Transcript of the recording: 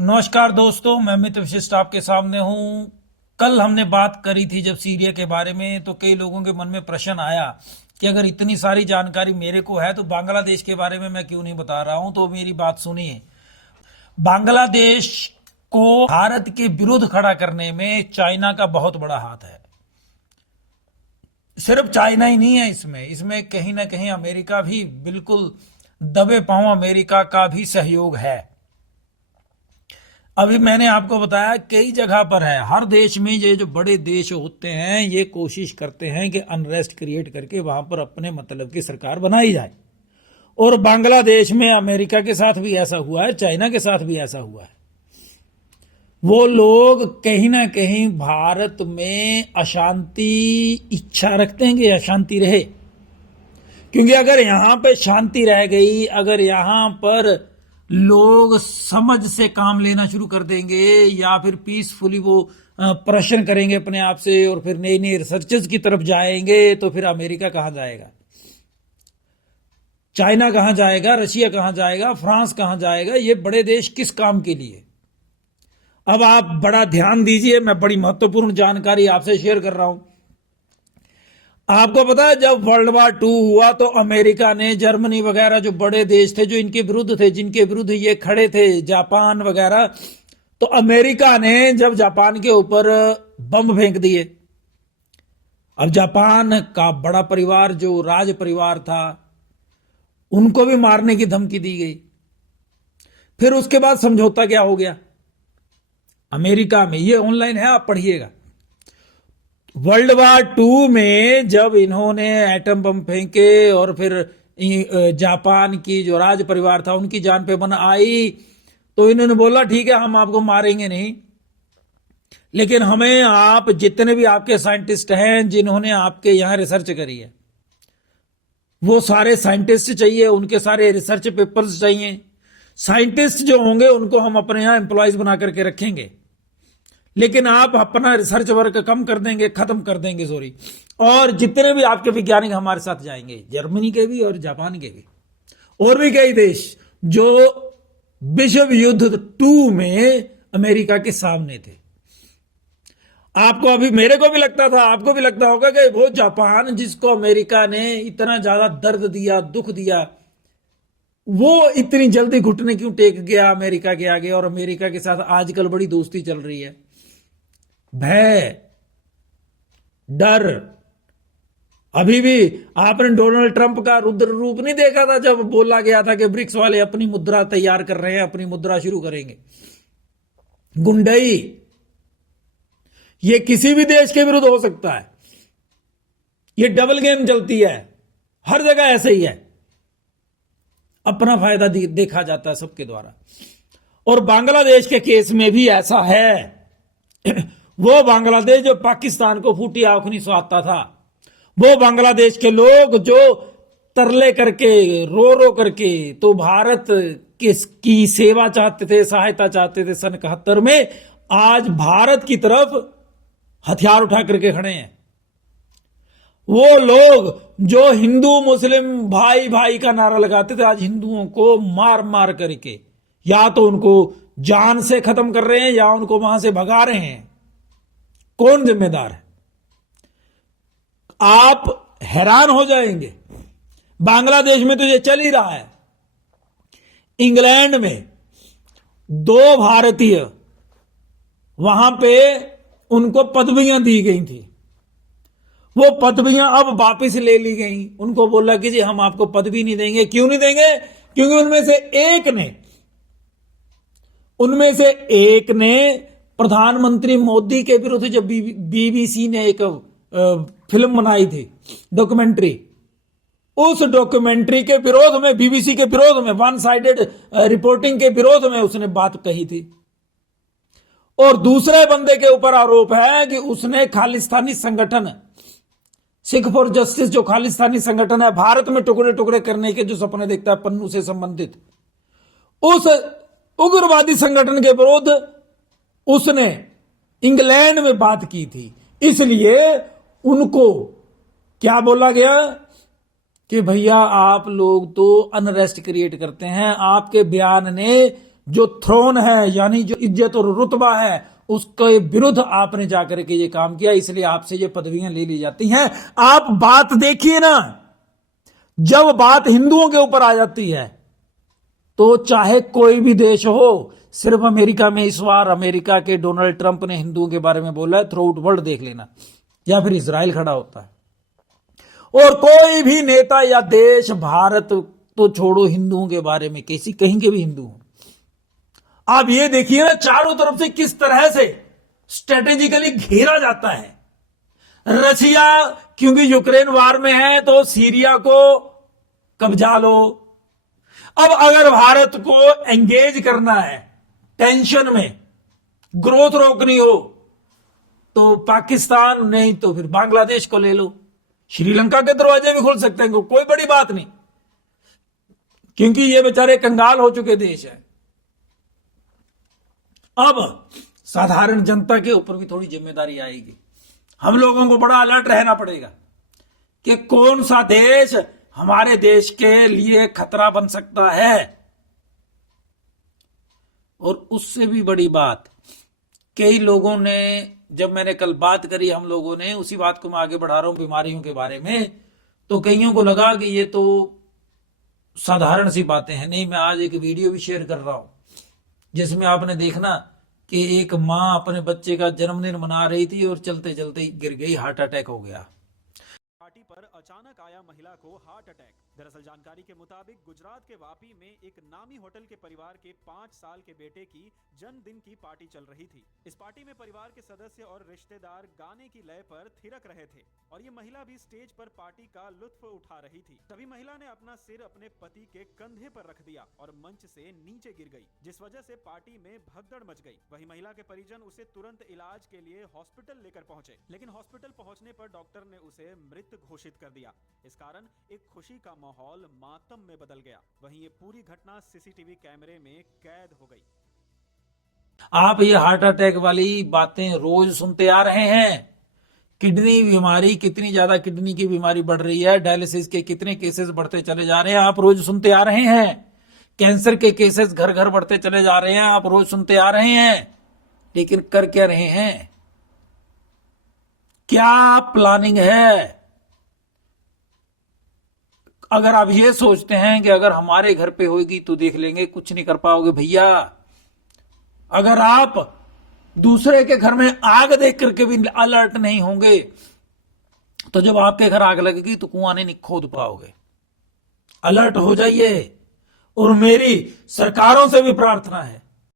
नमस्कार दोस्तों, मैं अमित विशिष्ट आपके सामने हूं। कल हमने बात करी थी जब सीरिया के बारे में, तो कई लोगों के मन में प्रश्न आया कि अगर इतनी सारी जानकारी मेरे को है तो बांग्लादेश के बारे में मैं क्यों नहीं बता रहा हूं। तो मेरी बात सुनिए। बांग्लादेश को भारत के विरुद्ध खड़ा करने में चाइना का बहुत बड़ा हाथ है। सिर्फ चाइना ही नहीं है इसमें इसमें कहीं ना कहीं अमेरिका भी, बिल्कुल दबे पांव अमेरिका का भी सहयोग है। अभी मैंने आपको बताया कई जगह पर है। हर देश में ये जो बड़े देश होते हैं ये कोशिश करते हैं कि अनरेस्ट क्रिएट करके वहां पर अपने मतलब की सरकार बनाई जाए। और बांग्लादेश में अमेरिका के साथ भी ऐसा हुआ है, चाइना के साथ भी ऐसा हुआ है। वो लोग कहीं ना कहीं भारत में अशांति इच्छा रखते हैं कि अशांति रहे, क्योंकि अगर यहां पे शांति रह गई, अगर यहां पर लोग समझ से काम लेना शुरू कर देंगे या फिर पीसफुली वो प्रश्न करेंगे अपने आप से और फिर नई नई रिसर्चेस की तरफ जाएंगे, तो फिर अमेरिका कहां जाएगा, चाइना कहां जाएगा, रशिया कहां जाएगा, फ्रांस कहां जाएगा? ये बड़े देश किस काम के लिए? अब आप बड़ा ध्यान दीजिए, मैं बड़ी महत्वपूर्ण जानकारी आपसे शेयर कर रहा हूं। आपको पता है जब वर्ल्ड वार 2 हुआ तो अमेरिका ने, जर्मनी वगैरह जो बड़े देश थे जो इनके विरुद्ध थे, जिनके विरुद्ध ये खड़े थे, जापान वगैरह, तो अमेरिका ने जब जापान के ऊपर बम फेंक दिए। अब जापान का बड़ा परिवार जो राज परिवार था उनको भी मारने की धमकी दी गई। फिर उसके बाद समझौता क्या हो गया अमेरिका में, ये ऑनलाइन है, आप पढ़िएगा। वर्ल्ड वार 2 में जब इन्होंने एटम बम फेंके और फिर जापान की जो राज परिवार था उनकी जान पे बन आई, तो इन्होंने बोला ठीक है हम आपको मारेंगे नहीं, लेकिन हमें आप जितने भी आपके साइंटिस्ट हैं जिन्होंने आपके यहां रिसर्च करी है वो सारे साइंटिस्ट चाहिए, उनके सारे रिसर्च पेपर्स चाहिए। साइंटिस्ट जो होंगे उनको हम अपने यहां एम्प्लॉयज बना करके रखेंगे, लेकिन आप अपना रिसर्च वर्क कम कर देंगे, खत्म कर देंगे, सॉरी। और जितने भी आपके वैज्ञानिक हमारे साथ जाएंगे, जर्मनी के भी और जापान के भी और भी कई देश जो विश्व युद्ध 2 में अमेरिका के सामने थे। आपको अभी, मेरे को भी लगता था, आपको भी लगता होगा कि वो जापान जिसको अमेरिका ने इतना ज्यादा दर्द दिया, दुख दिया, वो इतनी जल्दी घुटने क्यों टेक गया अमेरिका के आगे। और अमेरिका के साथ आजकल बड़ी दोस्ती चल रही है। भय, डर, अभी भी आपने डोनाल्ड ट्रंप का रुद्र रूप नहीं देखा था जब बोला गया था कि ब्रिक्स वाले अपनी मुद्रा तैयार कर रहे हैं, अपनी मुद्रा शुरू करेंगे। गुंडई, ये किसी भी देश के विरुद्ध हो सकता है। ये डबल गेम चलती है, हर जगह ऐसे ही है, अपना फायदा देखा जाता है सबके द्वारा। और बांग्लादेश के केस में भी ऐसा है। वो बांग्लादेश जो पाकिस्तान को फूटी आंख नहीं सुहाता था, वो बांग्लादेश के लोग जो तरले करके, रो रो करके तो भारत की सेवा चाहते थे, सहायता चाहते थे सन 71 में, आज भारत की तरफ हथियार उठा करके खड़े हैं। वो लोग जो हिंदू मुस्लिम भाई भाई का नारा लगाते थे, आज हिंदुओं को मार मार करके या तो उनको जान से खत्म कर रहे हैं या उनको वहां से भगा रहे हैं। कौन जिम्मेदार है? आप हैरान हो जाएंगे। बांग्लादेश में तो ये चल ही रहा है। इंग्लैंड में 2 भारतीय, वहां पे उनको पदवियां दी गई थी, वो पदवियां अब वापस ले ली गई। उनको बोला कि जी हम आपको पदवी नहीं देंगे। क्यों नहीं देंगे? क्योंकि उनमें से एक ने प्रधानमंत्री मोदी के विरुद्ध, जब बीबीसी ने एक फिल्म बनाई थी, डॉक्यूमेंट्री, उस डॉक्यूमेंट्री के विरोध में, बीबीसी के विरोध में, वन साइडेड रिपोर्टिंग के विरोध में उसने बात कही थी। और दूसरे बंदे के ऊपर आरोप है कि उसने खालिस्तानी संगठन, सिख फॉर जस्टिस जो खालिस्तानी संगठन है, भारत में टुकड़े टुकड़े करने के जो सपने देखता है पन्नू से संबंधित, उस उग्रवादी संगठन के विरुद्ध उसने इंग्लैंड में बात की थी। इसलिए उनको क्या बोला गया कि भैया आप लोग तो अनरेस्ट क्रिएट करते हैं, आपके बयान ने जो थ्रोन है, यानी जो इज्जत और रुतबा है, उसके विरुद्ध आपने जाकर के ये काम किया, इसलिए आपसे ये पदवियां ले ली जाती हैं। आप बात देखिए ना, जब बात हिंदुओं के ऊपर आ जाती है तो चाहे कोई भी देश हो, सिर्फ अमेरिका में इस बार अमेरिका के डोनाल्ड ट्रंप ने हिंदुओं के बारे में बोला है, थ्रू आउट वर्ल्ड देख लेना, या फिर इजराइल खड़ा होता है। और कोई भी नेता या देश, भारत तो छोड़ो, हिंदुओं के बारे में किसी कहीं के भी हिंदू हो, आप ये देखिए ना चारों तरफ से किस तरह से स्ट्रेटेजिकली घेरा जाता है। रशिया क्योंकि यूक्रेन वार में है तो सीरिया को कब्जा लो। अब अगर भारत को एंगेज करना है टेंशन में, ग्रोथ रोकनी हो, तो पाकिस्तान नहीं तो फिर बांग्लादेश को ले लो। श्रीलंका के दरवाजे भी खुल सकते हैं, कोई बड़ी बात नहीं, क्योंकि ये बेचारे कंगाल हो चुके देश हैं। अब साधारण जनता के ऊपर भी थोड़ी जिम्मेदारी आएगी। हम लोगों को बड़ा अलर्ट रहना पड़ेगा कि कौन सा देश हमारे देश के लिए खतरा बन सकता है। और उससे भी बड़ी बात, कई लोगों ने, जब मैंने कल बात करी हम लोगों ने, उसी बात को मैं आगे बढ़ा रहा हूं बीमारियों के बारे में, तो कईयों को लगा कि ये तो साधारण सी बातें हैं। नहीं, मैं आज एक वीडियो भी शेयर कर रहा हूं जिसमें आपने देखना कि एक मां अपने बच्चे का जन्मदिन मना रही थी और चलते चलते गिर गई, हार्ट अटैक हो गया। पार्टी पर अचानक आया महिला को हार्ट अटैक। दरअसल जानकारी के मुताबिक गुजरात के वापी में एक नामी होटल के परिवार के 5 साल के बेटे की जन्मदिन की पार्टी चल रही थी। इस पार्टी में परिवार के सदस्य और रिश्तेदार गाने की लय पर थिरक रहे थे और ये महिला भी स्टेज पर पार्टी का लुत्फ उठा रही थी। तभी महिला ने अपना सिर अपने पति के कंधे पर रख दिया और मंच से नीचे गिर गई, जिस वजह से पार्टी में भगदड़ मच गई। वहीं महिला के परिजन उसे तुरंत इलाज के लिए हॉस्पिटल लेकर पहुंचे, लेकिन हॉस्पिटल पहुंचने पर डॉक्टर ने उसे मृत घोषित कर दिया। इस कारण एक खुशी का माहौल मातम में बदल गया। वहीं ये पूरी घटना सीसीटीवी कैमरे में कैद हो गई। आप ये हार्ट अटैक वाली बातें रोज सुनते आ रहे हैं। किडनी बीमारी, कितनी ज्यादा किडनी की बीमारी बढ़ रही है, डायलिसिस के कितने केसेस बढ़ते चले जा रहे हैं, आप रोज सुनते आ रहे हैं। कैंसर के केसेस घर घर बढ़ते चले जा रहे हैं, आप रोज सुनते आ रहे हैं। लेकिन कर क्या रहे हैं? क्या प्लानिंग है? अगर आप ये सोचते हैं कि अगर हमारे घर पे होगी तो देख लेंगे, कुछ नहीं कर पाओगे भैया। अगर आप दूसरे के घर में आग देख करके भी अलर्ट नहीं होंगे तो जब आपके घर आग लगेगी तो कुआं नहीं खोद पाओगे। अलर्ट हो जाइए। और मेरी सरकारों से भी प्रार्थना है